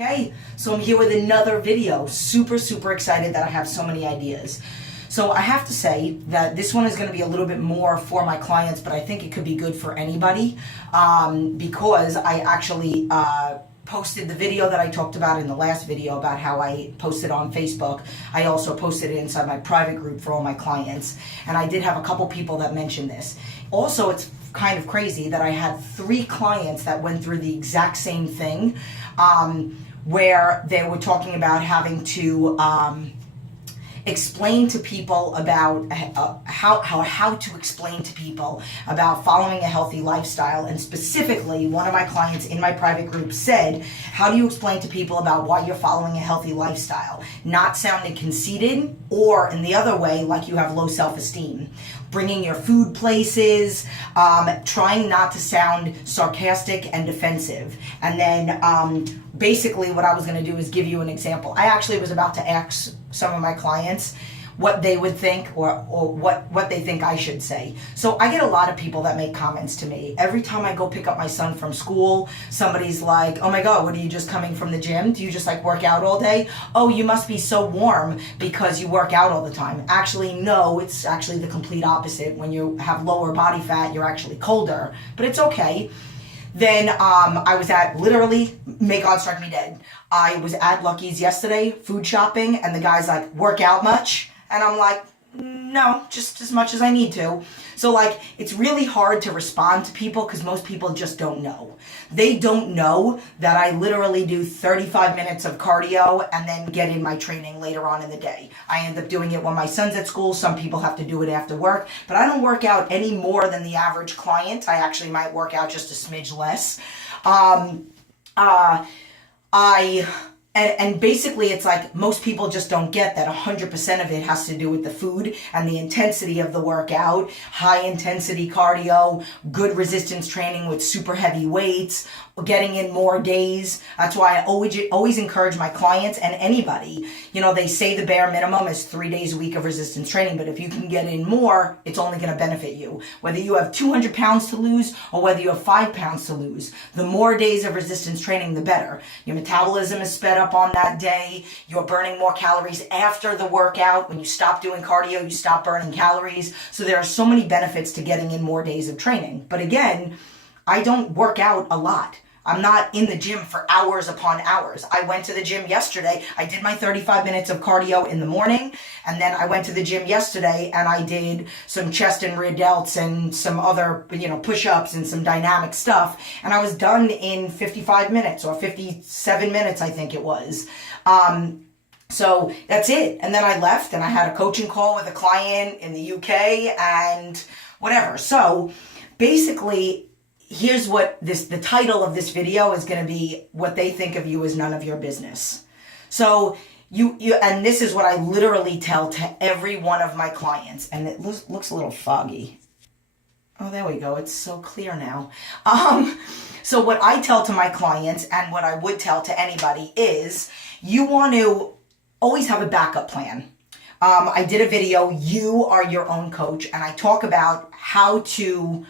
Okay, so I'm here with another video. Super excited that I have so many ideas. So I have to say that this one is going to be a little bit more for my clients, but I think it could be good for anybody because I actually posted the video that I talked about in the last video about how I posted on Facebook. I also posted it inside my private group for all my clients, and I did have a couple people that mentioned this. Also, it's kind of crazy that I had 3 clients that went through the exact same thing, where they were talking about having to explain to people about how to explain to people about following a healthy lifestyle. And specifically, one of my clients in my private group said, how do you explain to people about why you're following a healthy lifestyle? Not sounding conceited, or in the other way, like you have low self-esteem. Bringing your food places, trying not to sound sarcastic and defensive. And then basically what I was going to do is give you an example. I actually was about to ask some of my clients what they would think or what they think I should say. So I get a lot of people that make comments to me. Every time I go pick up my son from school, somebody's like, oh my God, what are you just coming from the gym? Do you just like work out all day? Oh, you must be so warm because you work out all the time. Actually, no, it's actually the complete opposite. When you have lower body fat, you're actually colder, but it's okay. Then I was at, literally, may God strike me dead, I was at Lucky's yesterday, food shopping, and the guy's like, work out much? And I'm like, no, just as much as I need to. So like, it's really hard to respond to people because most people just don't know. They don't know that I literally do 35 minutes of cardio and then get in my training later on in the day. I end up doing it when my son's at school. Some people have to do it after work, but I don't work out any more than the average client. I actually might work out just a smidge less. And basically it's like most people just don't get that 100% of it has to do with the food and the intensity of the workout, high intensity cardio, good resistance training with super heavy weights, getting in more days. That's why I always encourage my clients and anybody, you know, they say the bare minimum is 3 days a week of resistance training, but if you can get in more, it's only going to benefit you. Whether you have 200 pounds to lose or whether you have 5 pounds to lose, the more days of resistance training, the better. Your metabolism is sped up on that day. You're burning more calories after the workout. When you stop doing cardio, you stop burning calories. So there are so many benefits to getting in more days of training. But again, I don't work out a lot. I'm not in the gym for hours upon hours. I went to the gym yesterday. I did my 35 minutes of cardio in the morning, and then I went to the gym yesterday and I did some chest and rear delts and some other, push-ups and some dynamic stuff. And I was done in 55 minutes or 57 minutes, I think it was. So that's it. And then I left and I had a coaching call with a client in the UK and whatever. So basically, here's what the title of this video is going to be: what they think of you is none of your business. So and this is what I literally tell to every one of my clients, and it looks a little foggy. Oh, there we go. It's so clear now. So what I tell to my clients and what I would tell to anybody is you want to always have a backup plan. I did a video, You Are Your Own Coach, and I talk about how to,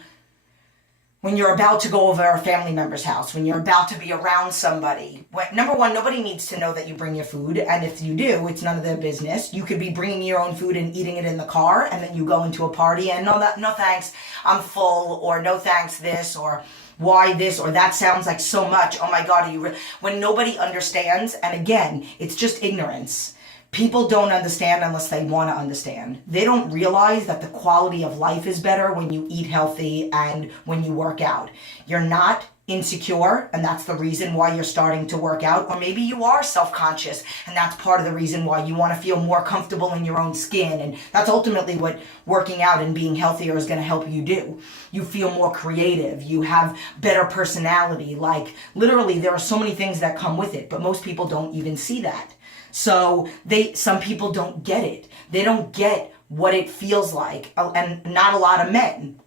when you're about to go over a family member's house, when you're about to be around somebody, number one, nobody needs to know that you bring your food. And if you do, it's none of their business. You could be bringing your own food and eating it in the car, and then you go into a party and no thanks, I'm full, or no thanks this, or why this, or that sounds like so much. Oh my God, when nobody understands, and again, it's just ignorance. People don't understand unless they want to understand. They don't realize that the quality of life is better when you eat healthy and when you work out. You're not insecure, and that's the reason why you're starting to work out. Or maybe you are self-conscious, and that's part of the reason why you want to feel more comfortable in your own skin. And that's ultimately what working out and being healthier is going to help you do. You feel more creative. You have better personality. Like, literally, there are so many things that come with it, but most people don't even see that. So some people don't get it. They don't get what it feels like, and not a lot of men.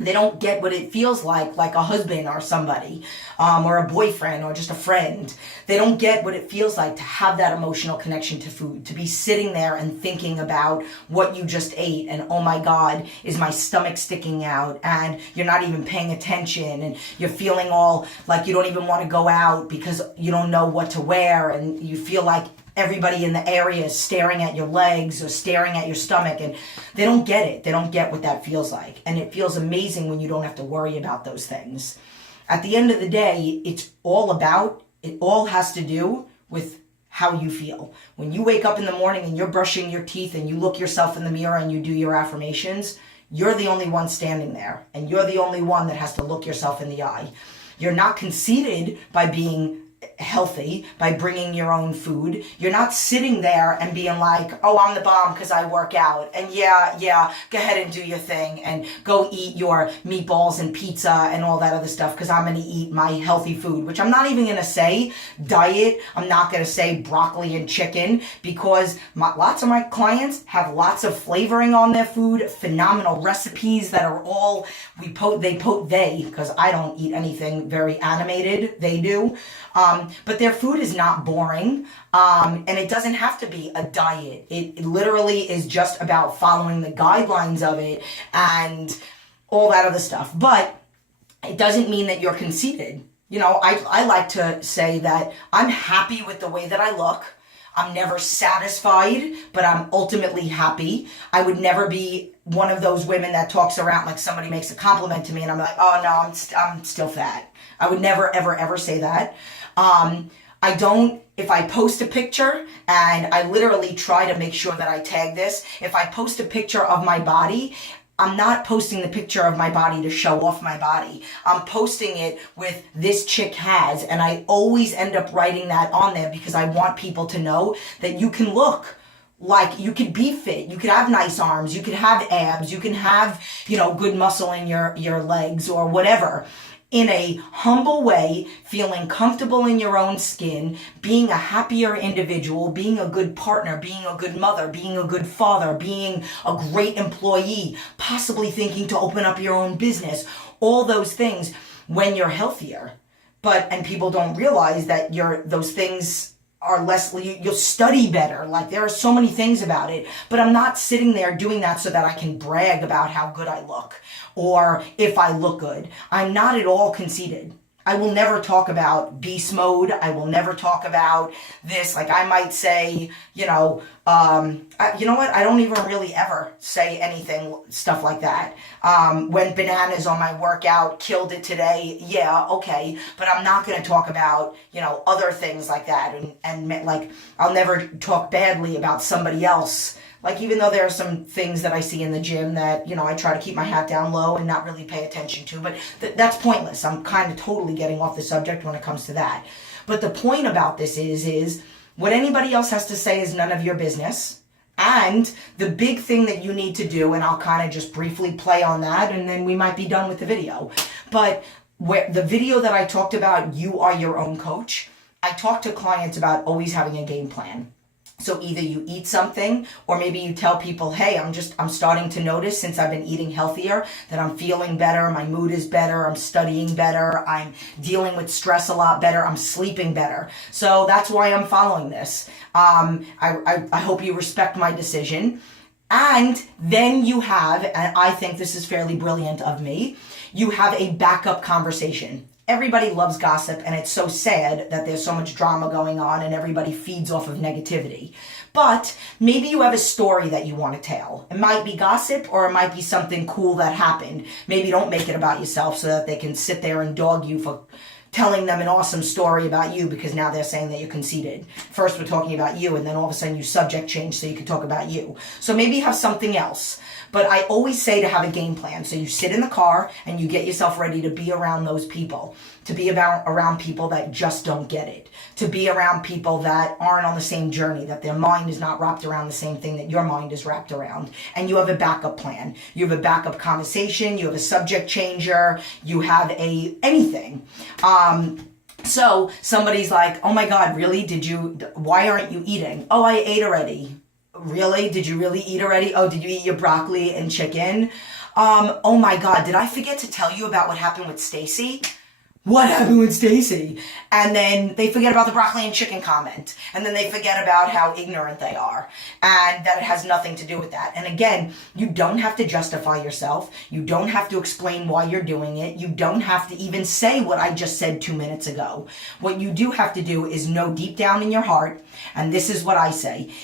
They don't get what it feels like a husband or somebody, or a boyfriend or just a friend. They don't get what it feels like to have that emotional connection to food, to be sitting there and thinking about what you just ate and, oh my God, is my stomach sticking out? And you're not even paying attention, and you're feeling all like you don't even want to go out because you don't know what to wear, and you feel like everybody in the area is staring at your legs or staring at your stomach, and they don't get it. They don't get what that feels like. And it feels amazing when you don't have to worry about those things. At the end of the day, it all has to do with how you feel. When you wake up in the morning and you're brushing your teeth and you look yourself in the mirror and you do your affirmations, you're the only one standing there, and you're the only one that has to look yourself in the eye. You're not conceited by being healthy, by bringing your own food. You're not sitting there and being like, oh, I'm the bomb because I work out, and yeah, go ahead and do your thing and go eat your meatballs and pizza and all that other stuff because I'm going to eat my healthy food, which I'm not even going to say diet. I'm not going to say broccoli and chicken, because lots of my clients have lots of flavoring on their food, phenomenal recipes that are all, because I don't eat anything very animated, they do. But their food is not boring, and it doesn't have to be a diet. It literally is just about following the guidelines of it and all that other stuff. But it doesn't mean that you're conceited. I like to say that I'm happy with the way that I look. I'm never satisfied, but I'm ultimately happy. I would never be one of those women that talks around like somebody makes a compliment to me and I'm like, oh no, I'm still fat. I would never, ever, ever say that. If I post a picture, and I literally try to make sure that I tag this, if I post a picture of my body, I'm not posting the picture of my body to show off my body. I'm posting it with "this chick has," and I always end up writing that on there because I want people to know that you can look like you could be fit. You could have nice arms. You could have abs. You can have, good muscle in your legs or whatever. In a humble way, feeling comfortable in your own skin, being a happier individual, being a good partner, being a good mother, being a good father, being a great employee, possibly thinking to open up your own business, all those things when you're healthier. And people don't realize that those things are less, you'll study better. Like, there are so many things about it, but I'm not sitting there doing that so that I can brag about how good I look or if I look good. I'm not at all conceited. I will never talk about beast mode. I will never talk about this. Like, I might say, you know what? I don't even really ever say stuff like that. When bananas on my workout killed it today, yeah, okay. But I'm not going to talk about, other things like that. And like, I'll never talk badly about somebody else. Like, even though there are some things that I see in the gym that, I try to keep my hat down low and not really pay attention to, but that's pointless. I'm kind of totally getting off the subject when it comes to that. But the point about this is what anybody else has to say is none of your business. And the big thing that you need to do, and I'll kind of just briefly play on that, and then we might be done with the video. But the video that I talked about, you are your own coach, I talk to clients about always having a game plan. So either you eat something, or maybe you tell people, hey, I'm starting to notice since I've been eating healthier that I'm feeling better, my mood is better, I'm studying better, I'm dealing with stress a lot better, I'm sleeping better. So that's why I'm following this. I hope you respect my decision. And then you have, and I think this is fairly brilliant of me, you have a backup conversation. Everybody loves gossip, and it's so sad that there's so much drama going on and everybody feeds off of negativity. But maybe you have a story that you want to tell. It might be gossip, or it might be something cool that happened. Maybe don't make it about yourself so that they can sit there and dog you for telling them an awesome story about you, because now they're saying that you're conceited. First we're talking about you, and then all of a sudden you subject change so you can talk about you. So maybe you have something else. But I always say to have a game plan. So you sit in the car and you get yourself ready to be around those people, to be around people that just don't get it, to be around people that aren't on the same journey, that their mind is not wrapped around the same thing that your mind is wrapped around. And you have a backup plan. You have a backup conversation. You have a subject changer. You have anything. So somebody's like, oh my God, really? Why aren't you eating? Oh, I ate already. Really? Did you really eat already? Oh, did you eat your broccoli and chicken? Oh my God, did I forget to tell you about what happened with Stacy? What happened with Stacy? And then they forget about the broccoli and chicken comment. And then they forget about how ignorant they are. And that it has nothing to do with that. And again, you don't have to justify yourself. You don't have to explain why you're doing it. You don't have to even say what I just said 2 minutes ago. What you do have to do is know deep down in your heart, and this is what I say.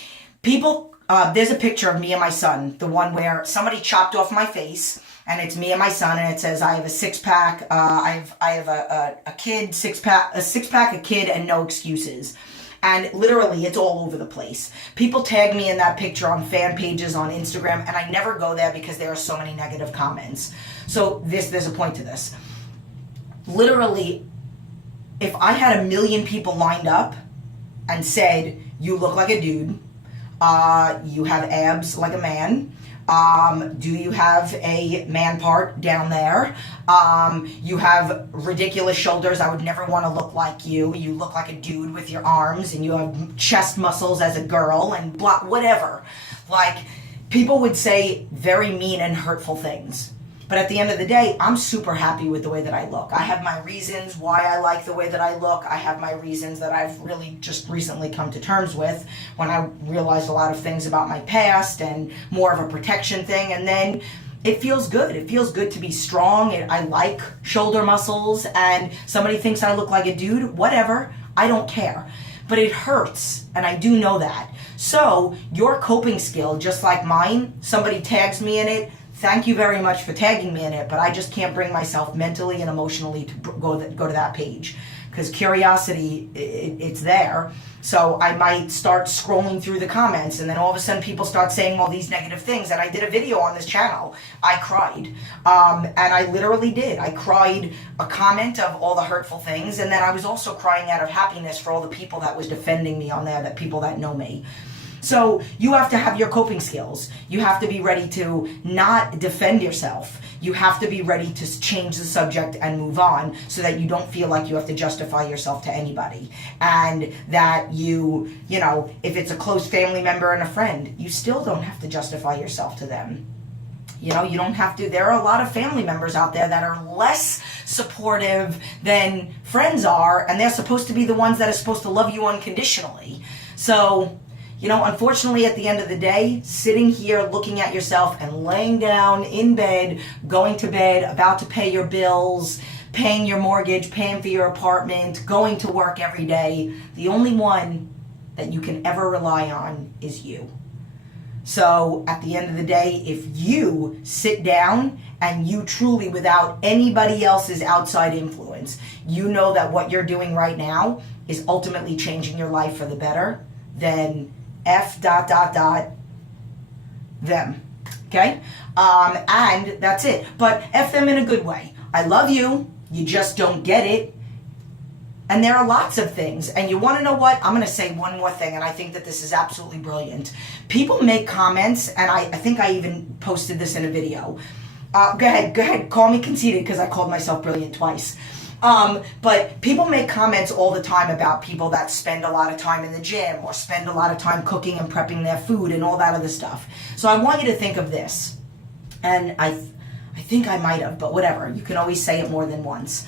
People, there's a picture of me and my son, the one where somebody chopped off my face, and it's me and my son, and it says I have a six-pack, I have a kid, a six-pack, a kid, and no excuses. And literally, it's all over the place. People tag me in that picture on fan pages on Instagram, and I never go there because there are so many negative comments. So there's a point to this. Literally, if I had 1 million people lined up and said, you look like a dude, you have abs like a man, do you have a man part down there? You have ridiculous shoulders. I would never want to look like you. You look like a dude with your arms, and you have chest muscles as a girl, and blah, whatever. Like, people would say very mean and hurtful things. But at the end of the day, I'm super happy with the way that I look. I have my reasons why I like the way that I look. I have my reasons that I've really just recently come to terms with when I realized a lot of things about my past and more of a protection thing. And then it feels good. It feels good to be strong. I like shoulder muscles, and somebody thinks I look like a dude. Whatever. I don't care. But it hurts, and I do know that. So your coping skill, just like mine, somebody tags me in it. Thank you very much for tagging me in it, but I just can't bring myself mentally and emotionally to go to that page, because curiosity, it's there. So I might start scrolling through the comments, and then all of a sudden people start saying all these negative things. And I did a video on this channel. I cried, and I literally did. I cried a comment of all the hurtful things, and then I was also crying out of happiness for all the people that was defending me on there, that people that know me. So you have to have your coping skills. You have to be ready to not defend yourself. You have to be ready to change the subject and move on, so that you don't feel like you have to justify yourself to anybody. And that you know, if it's a close family member and a friend, you still don't have to justify yourself to them. You know, you don't have to. There are a lot of family members out there that are less supportive than friends are, and they're supposed to be the ones that are supposed to love you unconditionally. So, you know, unfortunately, at the end of the day, sitting here looking at yourself and laying down in bed, going to bed, about to pay your bills, paying your mortgage, paying for your apartment, going to work every day, the only one that you can ever rely on is you. So at the end of the day, if you sit down and you truly, without anybody else's outside influence, you know that what you're doing right now is ultimately changing your life for the better, then them, okay? And that's it. But F them in a good way. I love you. You just don't get it. And there are lots of things. And you want to know what? I'm going to say one more thing, and I think that this is absolutely brilliant. People make comments, and I think I even posted this in a video. Go ahead. Call me conceited, because I called myself brilliant twice. But people make comments all the time about people that spend a lot of time in the gym, or spend a lot of time cooking and prepping their food and all that other stuff. So I want you to think of this. And I think I might have, but whatever. You can always say it more than once.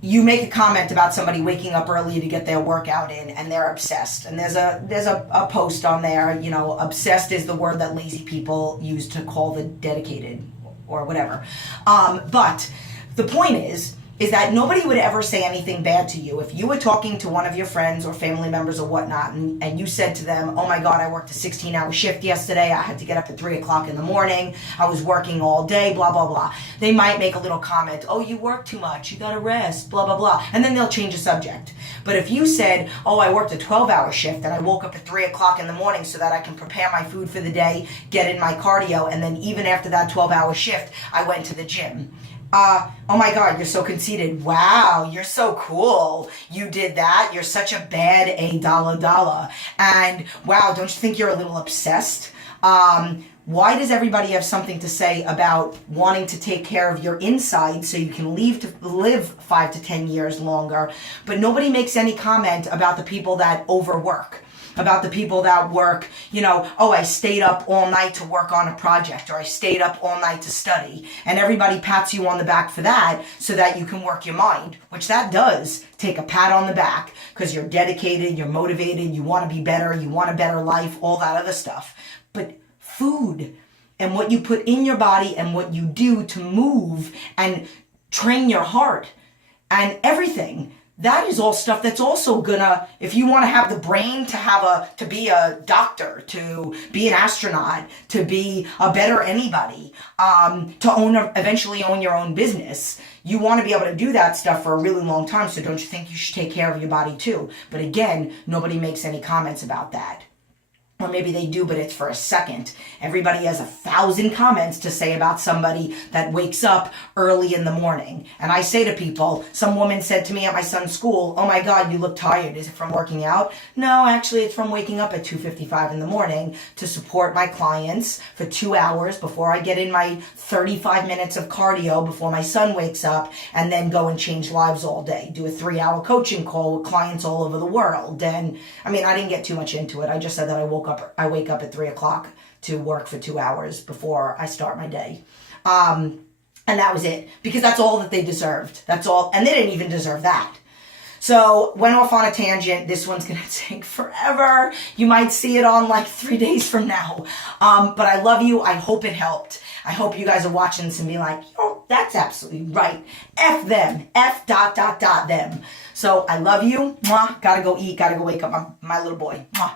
You make a comment about somebody waking up early to get their workout in, and they're obsessed. And there's a post on there, you know, obsessed is the word that lazy people use to call the dedicated or whatever. But the point is that nobody would ever say anything bad to you. If you were talking to one of your friends or family members or whatnot, and you said to them, oh my God, I worked a 16-hour shift yesterday, I had to get up at 3 o'clock in the morning, I was working all day, blah, blah, blah. They might make a little comment, oh, you work too much, you gotta rest, blah, blah, blah. And then they'll change the subject. But if you said, oh, I worked a 12-hour shift and I woke up at 3 o'clock in the morning so that I can prepare my food for the day, get in my cardio, and then even after that 12-hour shift, I went to the gym. Oh my God, you're so conceited. Wow, you're so cool. You did that. You're such a bad $dollar. And wow, don't you think you're a little obsessed? Why does everybody have something to say about wanting to take care of your inside so you can live 5 to 10 years longer, but nobody makes any comment about the people that overwork? about the people that work, oh, I stayed up all night to work on a project, or I stayed up all night to study. And everybody pats you on the back for that so that you can work your mind, which that does take a pat on the back because you're dedicated, you're motivated, you want to be better, you want a better life, all that other stuff. But food and what you put in your body and what you do to move and train your heart and everything, that is all stuff that's also gonna, if you want to have the brain to be a doctor, to be an astronaut, to be a better anybody, to eventually own your own business, you want to be able to do that stuff for a really long time. So don't you think you should take care of your body too? But again, nobody makes any comments about that. Or maybe they do, but it's for a second. Everybody has 1,000 comments to say about somebody that wakes up early in the morning. And I say to people, some woman said to me at my son's school, "Oh my God, you look tired. Is it from working out?" No, actually, it's from waking up at 2:55 in the morning to support my clients for 2 hours before I get in my 35 minutes of cardio before my son wakes up, and then go and change lives all day. Do a 3-hour coaching call with clients all over the world. And I mean, I didn't get too much into it. I just said that I wake up at 3 o'clock to work for 2 hours before I start my day. And that was it, because that's all that they deserved. That's all. And they didn't even deserve that. So went off on a tangent. This one's going to take forever. You might see it on like 3 days from now. But I love you. I hope it helped. I hope you guys are watching this and be like, "Oh, that's absolutely right. F them. F ... them." So I love you. Mwah. Gotta go eat. Gotta go wake up my little boy. Mwah.